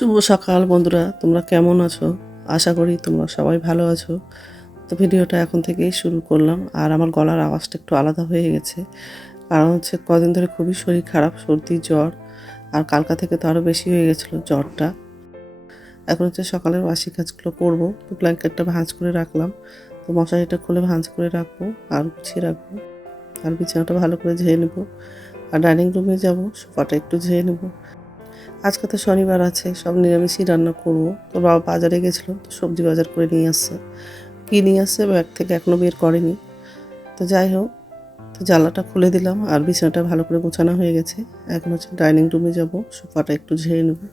শুভ সকাল বন্ধুরা, তোমরা কেমন আছো? আশা করি তোমরা সবাই ভালো আছো। তো ভিডিওটা এখন থেকেই শুরু করলাম। আর আমার গলার আওয়াজটা একটু আলাদা হয়ে গেছে, কারণ হচ্ছে কদিন ধরে খুবই শরীর খারাপ, সর্দি জ্বর, আর কালকা থেকে তো আরও বেশি হয়ে গেছিলো জ্বরটা। এখন হচ্ছে সকালের বাসি কাজগুলো করবো। তো ব্ল্যাঙ্কেটটা ভাঁজ করে রাখলাম, তো মশারিটা খুলে ভাঁজ করে রাখবো আর গুছিয়ে রাখবো। আর বিছানাটা ভালো করে ঝেড়ে নেবো। আর ডাইনিং রুমে যাবো, সোফাটা একটু ঝেড়ে নেবো। আজকে তো শনিবার আছে, সব নিরামিষই রান্না করবো। তোর বাবা বাজারে গেছিলো, তো সবজি বাজার করে নিয়ে আসছে। কী নিয়ে আসছে ব্যাগ থেকে এখনও বের করেনি। তো যাই হোক, তো জানলাটা খুলে দিলাম আর বিছানাটা ভালো করে গোছানো হয়ে গেছে। এখন হচ্ছে ডাইনিং রুমে যাব, সোফাটা একটু ঝেড়ে নেবো।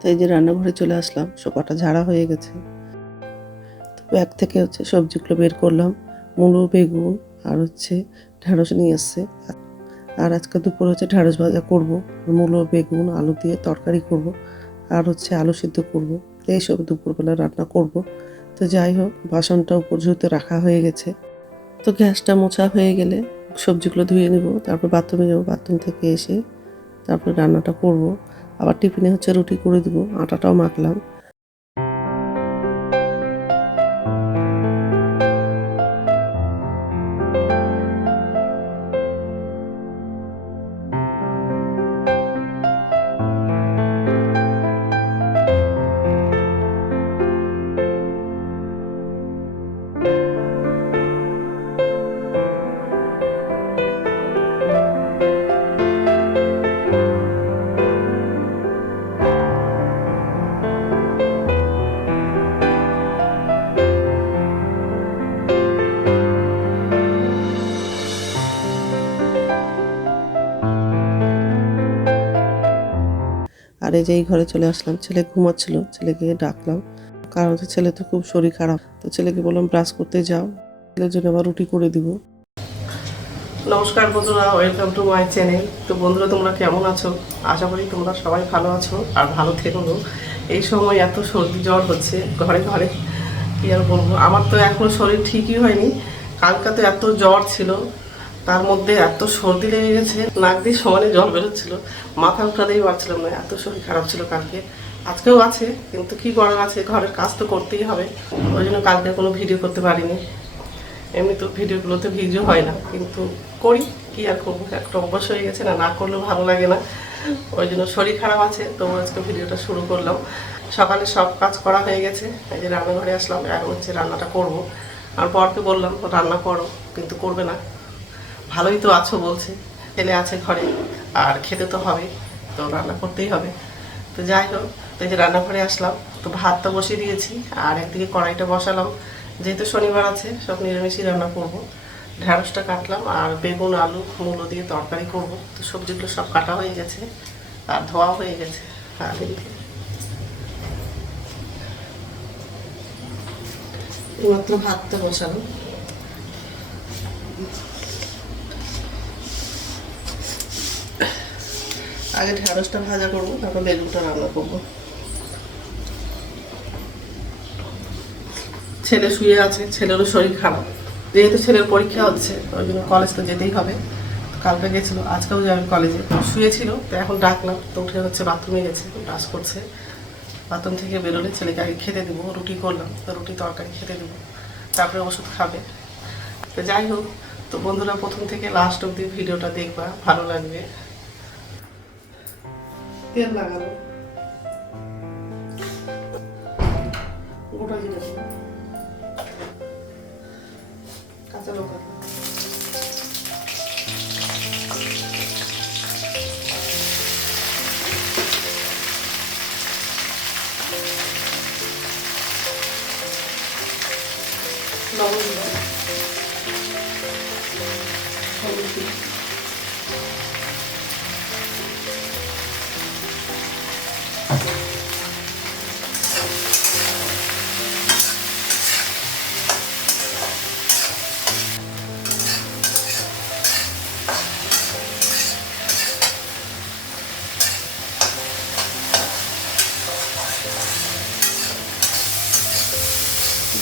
তো এই যে রান্নাঘরে চলে আসলাম, সোফাটা ঝাড়া হয়ে গেছে। তো ব্যাগ থেকে হচ্ছে সবজিগুলো বের করলাম। মূলো, বেগুন আর হচ্ছে ঢ্যাঁড়স নিয়ে আসছে। আর আজকে দুপুর হচ্ছে ঢ্যাঁড়স ভাজা করবো, মূলো, বেগুন, আলু দিয়ে তরকারি করব, আর হচ্ছে আলু সিদ্ধ করব। এইসব দুপুরবেলা রান্না করব। তো যাই হোক, বাসনটা উপর ঝুঁতে রাখা হয়ে গেছে। তো গ্যাসটা মোছা হয়ে গেলে সবজিগুলো ধুয়ে নেব, তারপর বাথরুমে যাবো। বাথরুম থেকে এসে তারপর রান্নাটা করব। আবার টিফিনে হচ্ছে রুটি করে দেবো, আটাটাও মাখলাম। আর এই যে এই ঘরে চলে আসলাম, ছেলে ঘুমাচ্ছিল, ছেলেকে ডাকলাম, কারণ হচ্ছে ছেলে তো খুব শরীর খারাপ। তো ছেলেকে বললাম ব্রাশ করতে যাও, ছেলের জন্য আবার রুটি করে দিব। নমস্কার বন্ধুরা, ওয়েলকাম টু মাই চ্যানেল। তো বন্ধুরা, তোমরা কেমন আছো? আশা করি তোমরা সবাই ভালো আছো আর ভালো থেকো। এই সময় এত সর্দি জ্বর হচ্ছে ঘরে ঘরে, কী আর বলবো। আমার তো এখনো শরীর ঠিকই হয়নি। কালকা তো এত জ্বর ছিল, তার মধ্যে এত সর্দি লেগে গেছে, নাক দিয়ে সমানে জল বেরোচ্ছিল, মাথা উঠাতেই পারছিলাম না, এত শরীর খারাপ ছিল কালকে। আজকেও আছে, কিন্তু কি করার আছে, ঘরের কাজ তো করতেই হবে। ওই জন্য কালকে কোনো ভিডিও করতে পারিনি। এমনি তো ভিডিওগুলোতে ভিডিও হয় না, কিন্তু করি, কি আর করবো, একটা অভ্যাস হয়ে গেছে, না না করলেও ভালো লাগে না। ওই জন্য শরীর খারাপ আছে, তো আজকে ভিডিওটা শুরু করলাম। সকালে সব কাজ করা হয়ে গেছে, এই যে রান্নাঘরে আসলাম, এখন হচ্ছে রান্নাটা করব। আর বরকে বললাম রান্না করো, কিন্তু করবে না। ভালোই তো আছো বলছে, ছেলে আছে ঘরে, আর খেতে তো হবে, তো রান্না করতেই হবে। তো যাই হোক, তো এই যে রান্নাঘরে আসলাম, তো ভাতটা বসিয়ে দিয়েছি, আর একদিকে কড়াইটা বসালাম। যেহেতু শনিবার আছে, সব নিরামিষই রান্না করব। ঢ্যাঁড়সটা কাটলাম, আর বেগুন, আলু, মূলো দিয়ে তরকারি করব। তো সবজিগুলো সব কাটা হয়ে গেছে আর ধোয়া হয়ে গেছে। আর এদিকে এইমাত্র ভাতটা বসালাম। আগে ঢ্যাঁড়সটা ভাজা করবো, তারপর বেগুনটা রান্না করবো। ছেলে শুয়ে আছে, ছেলেরও শরীর খারাপ। যেহেতু ছেলের পরীক্ষা হচ্ছে, ওই জন্য কলেজ তো যেতেই হবে। কালকে গেছিলো, আজকেও যাবে কলেজে। শুয়েছিল, তো এখন ডাকলাম, তো উঠে হচ্ছে বাথরুমে গেছে, ব্রাশ করছে। বাথরুম থেকে বেরোলে ছেলেকে আগে খেতে দেবো, রুটি করলাম, তো রুটি তরকারি খেতে দেবো, তারপরে ওষুধ খাবে। তো যাই হোক, তো বন্ধুরা প্রথম থেকে লাস্ট অবধি ভিডিওটা দেখবা, ভালো লাগবে। তেল লাগানো, গোটা জিরে দেবো, কাঁচা লঙ্কা দেবো, লবণ দিলাম, হলুদ দিলাম,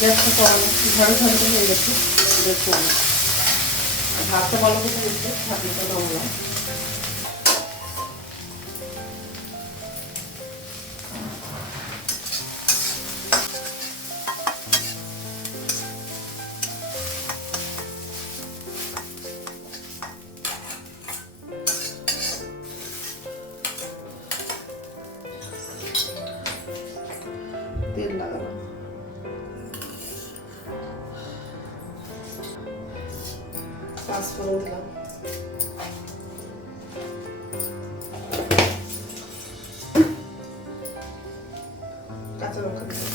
গ্যাসটা কমানো, ঝাড়ু ঝাড়ুতে হয়ে গেছে, দেখুন ভাতটা ভালো করে দিচ্ছে, ঢাকনাটা নামালাম। তেল লাগালাম, পাঁচফোড়ন দিলাম, কাঁচা লঙ্কা দিলাম,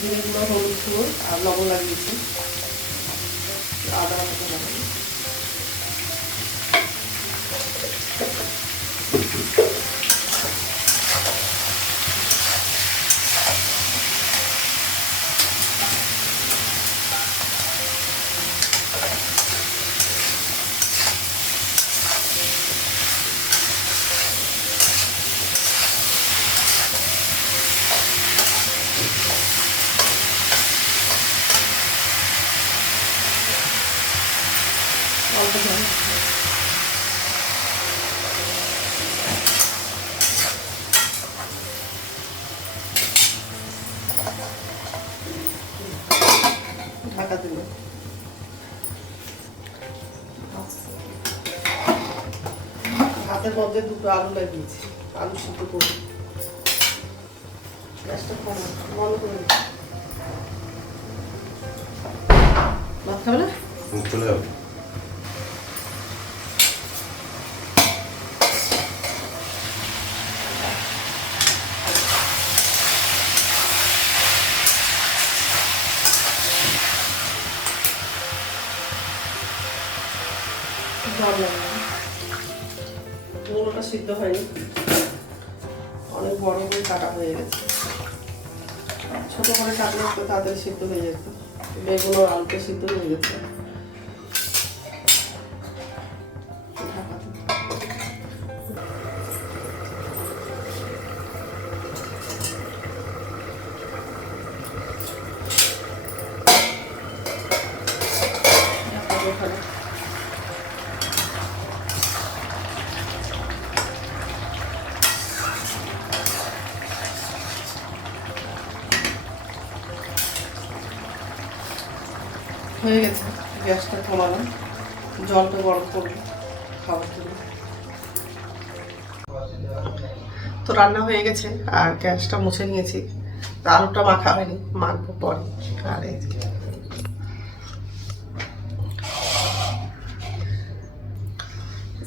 জিরে গুঁড়ো, হলুদ গুঁড়ো আর লবণ লাগিয়েছি, আদা বাটা লাগাবো, অল্প জল, ঢাকা দিল। ভাতের মধ্যে দুটো আলু লাগিয়েছি, আলু সিদ্ধ করব। গ্যাসটা কমা, বন্ধ করে দিচ্ছি। ভাত খাবে না? চলে যাবে। জল লাগবে, মূলটা সিদ্ধ হয়নি, অনেক বড় করে কাটা হয়ে গেছে। ছোট করে কাটলে একটু তাড়াতাড়ি সিদ্ধ হয়ে যেত, বেগুন আর আলুটা সিদ্ধ হয়ে গেছে। হয়ে গেছে, গ্যাসটা কমালাম, জলটা গরম করবো খাওয়ার জন্য। তো রান্না হয়ে গেছে আর গ্যাসটা মুছে নিয়েছি, আলুটা মাখা হয়নি, মাখবো পরে। আর এই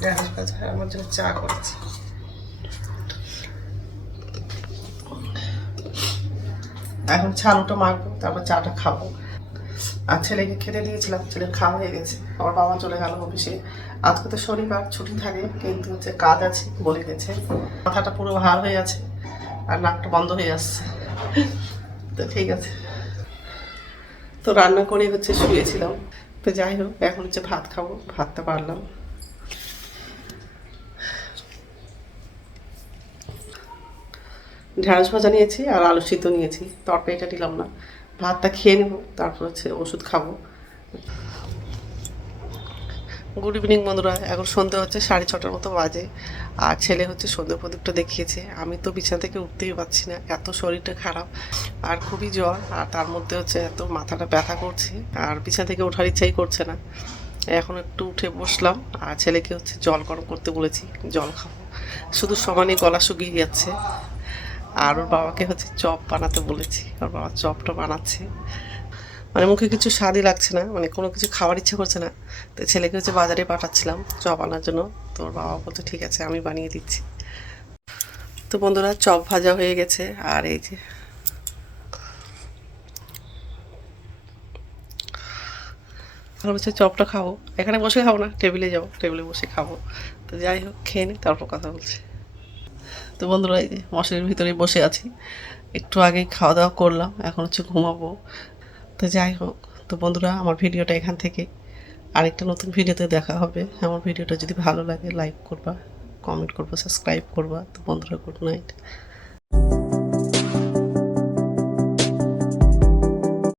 গ্যাস বাজা আমার জন্য চা করেছি। এখন আলুটা মাখবো, তারপর চাটা খাবো। আর ছেলেকে খেতে দিয়েছিলাম, ছেলের খাওয়া হয়ে গেছে। আমার বাবা চলে গেল অফিসে, আজকে তো শনিবার ছুটি থাকে, কিন্তু হচ্ছে কাজ আছে বলে গেছে। মাথাটা পুরো ভার হয়ে আছে আর নাকটা বন্ধ হয়ে আসছে। তো ঠিক আছে, তো রান্না করে হচ্ছে শুয়েছিলাম। তো যাই হোক, এখন হচ্ছে ভাত খাবো, ভাতটা পারলাম। ঢেঁড়স ভাজা নিয়েছি আর আলু সিদ্ধ নিয়েছি, তরকারিটা নিলাম না। ভাতটা খেয়ে নেব, তারপর হচ্ছে ওষুধ খাবো। গুড ইভিনিং বন্ধুরা, এখন সন্ধ্যে হচ্ছে 6:30 মতো বাজে। আর ছেলে হচ্ছে সন্ধ্যে প্রদীপটা দেখিয়েছে। আমি তো বিছানা থেকে উঠতেই পারছি না, এত শরীরটা খারাপ আর খুবই জ্বর। আর তার মধ্যে হচ্ছে এত মাথাটা ব্যথা করছে আর বিছানা থেকে ওঠার ইচ্ছাই করছে না। এখন একটু উঠে বসলাম, আর ছেলেকে হচ্ছে জল গরম করতে বলেছি, জল খাবো। শুধু সমানে গলা শুকিয়ে যাচ্ছে। আর ওর বাবাকে হচ্ছে চপ বানাতে বলেছি, ওর বাবা চপটা বানাচ্ছে। মানে মুখে কিছু স্বাদই লাগছে না, মানে কোনো কিছু খাওয়ার ইচ্ছা করছে না। তো ছেলেকে হচ্ছে বাজারে পাঠাচ্ছিলাম চপ আনার জন্য। তো ওর বাবা বলতো ঠিক আছে আমি বানিয়ে দিচ্ছি। তো বন্ধুরা, চপ ভাজা হয়ে গেছে, আর এই যে এখন হচ্ছে চপটা খাবো। এখানে বসে খাবো না, টেবিলে যাবো, টেবিলে বসে খাবো। তো যাই হোক, খেয়ে নিই, তারপর কথা বলছি। তো বন্ধুরা, এই যে মশারির ভিতরে বসে আছি, একটু আগেই খাওয়া দাওয়া করলাম, এখন হচ্ছে ঘুমাবো। তো যাই হোক, তো বন্ধুরা, আমার ভিডিওটা এখান থেকে আরেকটা নতুন ভিডিওতে দেখা হবে। আমার ভিডিওটা যদি ভালো লাগে লাইক করবা, কমেন্ট করবা, সাবস্ক্রাইব করবা। তো বন্ধুরা, গুড নাইট।